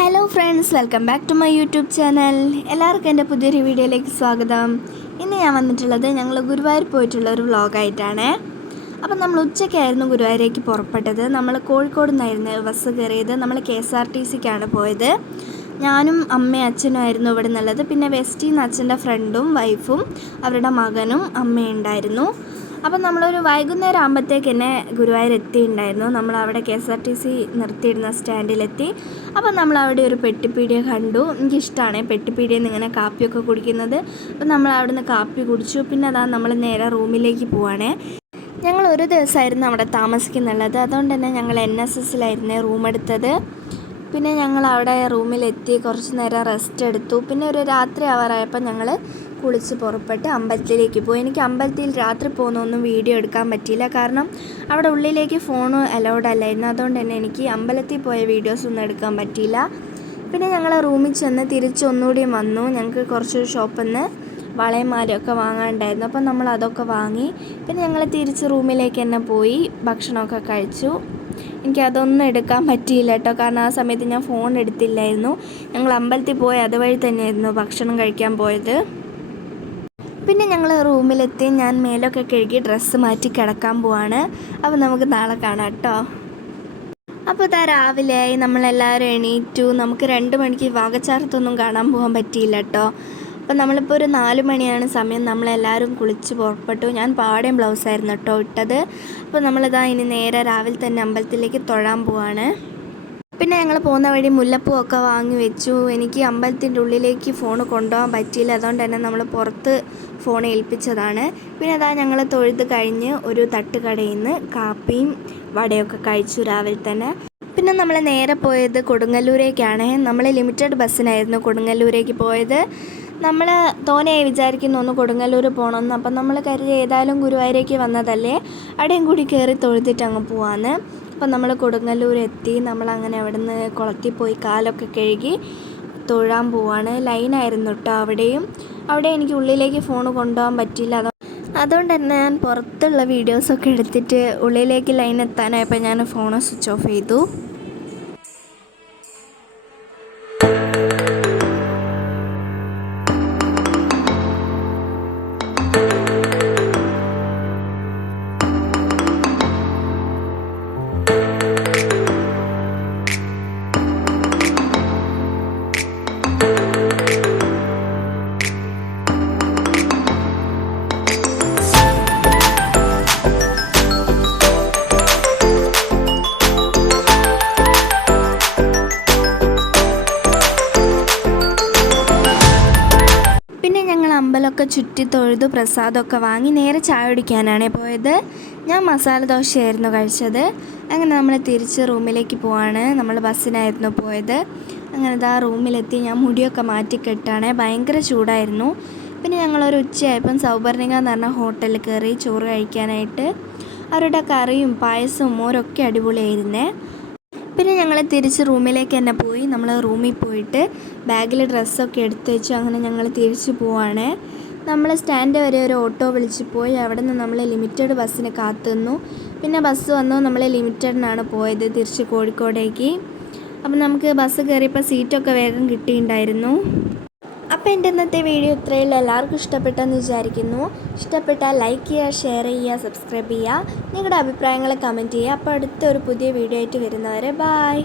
Hello friends, welcome back to my YouTube channel. എല്ലാവർക്കും എൻ്റെ പുതിയൊരു വീഡിയോയിലേക്ക് സ്വാഗതം. ഇന്ന് ഞാൻ വന്നിട്ടുള്ളത് ഞങ്ങൾ ഗുരുവായൂർ പോയിട്ടുള്ള ഒരു വ്ളോഗായിട്ടാണ്. അപ്പം നമ്മൾ ഉച്ചയ്ക്കായിരുന്നു ഗുരുവായൂരേക്ക് പുറപ്പെട്ടത്. നമ്മൾ കോഴിക്കോട് നിന്നായിരുന്നു ബസ് കയറിയത്. നമ്മൾ KSRTCക്കാണ് പോയത്. ഞാനും അമ്മയും അച്ഛനും ആയിരുന്നു ഇവിടെ നിന്നുള്ളത്. പിന്നെ വെസ്റ്റിൽ നിന്ന് അച്ഛൻ്റെ ഫ്രണ്ടും വൈഫും അവരുടെ മകനും അമ്മയും ഉണ്ടായിരുന്നു. അപ്പം നമ്മളൊരു വൈകുന്നേരം ആകുമ്പോഴത്തേക്ക് തന്നെ ഗുരുവായൂർ എത്തിയിട്ടുണ്ടായിരുന്നു. നമ്മളവിടെ KSRTC നിർത്തിയിടുന്ന സ്റ്റാൻഡിലെത്തി. അപ്പം നമ്മളവിടെ ഒരു പെട്ടിപ്പീടിയ കണ്ടു. എനിക്കിഷ്ടമാണ് പെട്ടിപ്പീടിയിൽ നിന്ന് ഇങ്ങനെ കാപ്പിയൊക്കെ കുടിക്കുന്നത്. അപ്പം നമ്മൾ അവിടെ നിന്ന് കാപ്പി കുടിച്ചു. പിന്നെ അതാ നമ്മൾ നേരെ റൂമിലേക്ക് പോവുകയാണേ. ഞങ്ങൾ ഒരു ദിവസമായിരുന്നു അവിടെ താമസിക്കുന്നുള്ളത്. അതുകൊണ്ട് തന്നെ ഞങ്ങൾ NSSലായിരുന്നു റൂം എടുത്തത്. പിന്നെ ഞങ്ങൾ അവിടെ റൂമിലെത്തി കുറച്ച് നേരം റെസ്റ്റ് എടുത്തു. പിന്നെ ഒരു രാത്രി ആവാറായപ്പോൾ ഞങ്ങൾ കുളിച്ച് പുറപ്പെട്ട് അമ്പലത്തിലേക്ക് പോയി. എനിക്ക് അമ്പലത്തിൽ രാത്രി പോകുന്നൊന്നും വീഡിയോ എടുക്കാൻ പറ്റിയില്ല, കാരണം അവിടെ ഉള്ളിലേക്ക് ഫോൺ അലൗഡ് അല്ലായിരുന്നു. അതുകൊണ്ട് തന്നെ എനിക്ക് അമ്പലത്തിൽ പോയ വീഡിയോസൊന്നും എടുക്കാൻ പറ്റിയില്ല. പിന്നെ ഞങ്ങൾ റൂമിൽ ചെന്ന് തിരിച്ചൊന്നുകൂടിയും വന്നു. ഞങ്ങൾക്ക് കുറച്ച് ഷോപ്പിൽ നിന്ന് വളയും മാലയൊക്കെ വാങ്ങാനുണ്ടായിരുന്നു. അപ്പം നമ്മൾ അതൊക്കെ വാങ്ങി. പിന്നെ ഞങ്ങൾ തിരിച്ച് റൂമിലേക്ക് തന്നെ പോയി ഭക്ഷണമൊക്കെ കഴിച്ചു. എനിക്കതൊന്നും എടുക്കാൻ പറ്റിയില്ല കേട്ടോ, കാരണം ആ സമയത്ത് ഞാൻ ഫോൺ എടുത്തില്ലായിരുന്നു. ഞങ്ങൾ അമ്പലത്തിൽ പോയി അതുവഴി തന്നെയായിരുന്നു ഭക്ഷണം കഴിക്കാൻ പോയത്. പിന്നെ ഞങ്ങൾ റൂമിലെത്തി. ഞാൻ മേലൊക്കെ കഴുകി ഡ്രസ്സ് മാറ്റി കിടക്കാൻ പോവാണ്. അപ്പോൾ നമുക്ക് നാളെ കാണാം കേട്ടോ. അപ്പോൾ ഇതാ രാവിലെയായി, നമ്മളെല്ലാവരും എണീറ്റു. നമുക്ക് 2 മണിക്ക് വാകച്ചാർത്തൊന്നും കാണാൻ പോകാൻ പറ്റിയില്ല കേട്ടോ. അപ്പോൾ നമ്മളിപ്പോൾ ഒരു 4 മണിയാണ് സമയം. നമ്മളെല്ലാവരും കുളിച്ച് പുറപ്പെട്ടു. ഞാൻ പാടയും ബ്ലൗസായിരുന്നു കേട്ടോ ഇട്ടത്. അപ്പോൾ നമ്മളിതാ ഇനി നേരെ രാവിലെ തന്നെ അമ്പലത്തിലേക്ക് തൊഴാൻ പോവാണ്. പിന്നെ ഞങ്ങൾ പോകുന്ന വഴി മുല്ലപ്പൂവൊക്കെ വാങ്ങി വെച്ചു. എനിക്ക് അമ്പലത്തിൻ്റെ ഉള്ളിലേക്ക് ഫോൺ കൊണ്ടുപോകാൻ പറ്റിയില്ല. അതുകൊണ്ട് തന്നെ നമ്മൾ പുറത്ത് ഫോൺ ഏൽപ്പിച്ചതാണ്. പിന്നെ അതാ ഞങ്ങൾ തൊഴുത് കഴിഞ്ഞ് ഒരു തട്ടുകടയിൽ നിന്ന് കാപ്പിയും വടയൊക്കെ കഴിച്ചു രാവിലെ തന്നെ. പിന്നെ നമ്മൾ നേരെ പോയത് കൊടുങ്ങല്ലൂരേക്കാണ്. നമ്മൾ ലിമിറ്റഡ് ബസ്സിനായിരുന്നു കൊടുങ്ങല്ലൂരേക്ക് പോയത്. നമ്മൾ തോനെയായി വിചാരിക്കുന്നു കൊടുങ്ങല്ലൂർ പോകണമെന്ന്. അപ്പം നമ്മൾ കരുതി ഏതായാലും ഗുരുവായൂരേക്ക് വന്നതല്ലേ, അവിടെയും കൂടി കയറി തൊഴുതിട്ട് അങ്ങ് പോവാന്ന്. അപ്പം നമ്മൾ കൊടുങ്ങല്ലൂർ എത്തി. നമ്മളങ്ങനെ അവിടെ നിന്ന് കുളത്തിൽ പോയി കാലൊക്കെ കഴുകി തൊഴാൻ പോവാണ്. ലൈനായിരുന്നു കേട്ടോ അവിടെ എനിക്ക് ഉള്ളിലേക്ക് ഫോൺ കൊണ്ടുപോകാൻ പറ്റിയില്ല. അതുകൊണ്ട് തന്നെ ഞാൻ പുറത്തുള്ള വീഡിയോസൊക്കെ എടുത്തിട്ട് ഉള്ളിലേക്ക് ലൈൻ എത്താനായപ്പോൾ ഞാൻ ഫോൺ സ്വിച്ച് ഓഫ് ചെയ്തു. അമ്പലമൊക്കെ ചുറ്റി തൊഴുതു പ്രസാദമൊക്കെ വാങ്ങി നേരെ ചായ കുടിക്കാനാണ് പോയത്. ഞാൻ മസാല ദോശയായിരുന്നു കഴിച്ചത്. അങ്ങനെ നമ്മൾ തിരിച്ച് റൂമിലേക്ക് പോവാണ്. നമ്മൾ ബസ്സിനായിരുന്നു പോയത്. അങ്ങനെ ഇതാ റൂമിലെത്തി. ഞാൻ മുടിയൊക്കെ മാറ്റിക്കെട്ടാണ്. ഭയങ്കര ചൂടായിരുന്നു. പിന്നെ ഞങ്ങളൊരു ഉച്ചയായപ്പം സൗപർണിക എന്ന് പറഞ്ഞ ഹോട്ടലിൽ കയറി ചോറ് കഴിക്കാനായിട്ട്. അവരുടെ കറിയും പായസവും മോരൊക്കെ അടിപൊളിയായിരുന്നേ. പിന്നെ ഞങ്ങൾ തിരിച്ച് റൂമിലേക്ക് തന്നെ പോയി. നമ്മൾ റൂമിൽ പോയിട്ട് ബാഗിൽ ഡ്രസ്സൊക്കെ എടുത്ത് വെച്ചു. അങ്ങനെ ഞങ്ങൾ തിരിച്ച് പോവാണ്. നമ്മൾ സ്റ്റാൻഡ് വരെ ഒരു ഓട്ടോ വിളിച്ച് പോയി. അവിടെ നിന്ന് നമ്മൾ ലിമിറ്റഡ് ബസ്സിന് കാത്തുനിന്നു. പിന്നെ ബസ് വന്നു. നമ്മൾ ലിമിറ്റഡിനാണ് പോയത് തിരിച്ച് കോഴിക്കോടേക്ക്. അപ്പം നമുക്ക് ബസ് കയറിയപ്പോൾ സീറ്റൊക്കെ വേഗം കിട്ടിയിട്ടുണ്ടായിരുന്നു. അപ്പോൾ എൻ്റെ ഇന്നത്തെ വീഡിയോ ഇത്രയുള്ള എല്ലാവർക്കും ഇഷ്ടപ്പെട്ടെന്ന് വിചാരിക്കുന്നു. ഇഷ്ടപ്പെട്ടാൽ ലൈക്ക് ചെയ്യുക, ഷെയർ ചെയ്യുക, സബ്സ്ക്രൈബ് ചെയ്യുക. നിങ്ങളുടെ അഭിപ്രായങ്ങൾ കമൻറ്റ് ചെയ്യുക. അപ്പോൾ അടുത്തൊരു പുതിയ വീഡിയോ ആയിട്ട് വരുന്നവരെ ബായ്.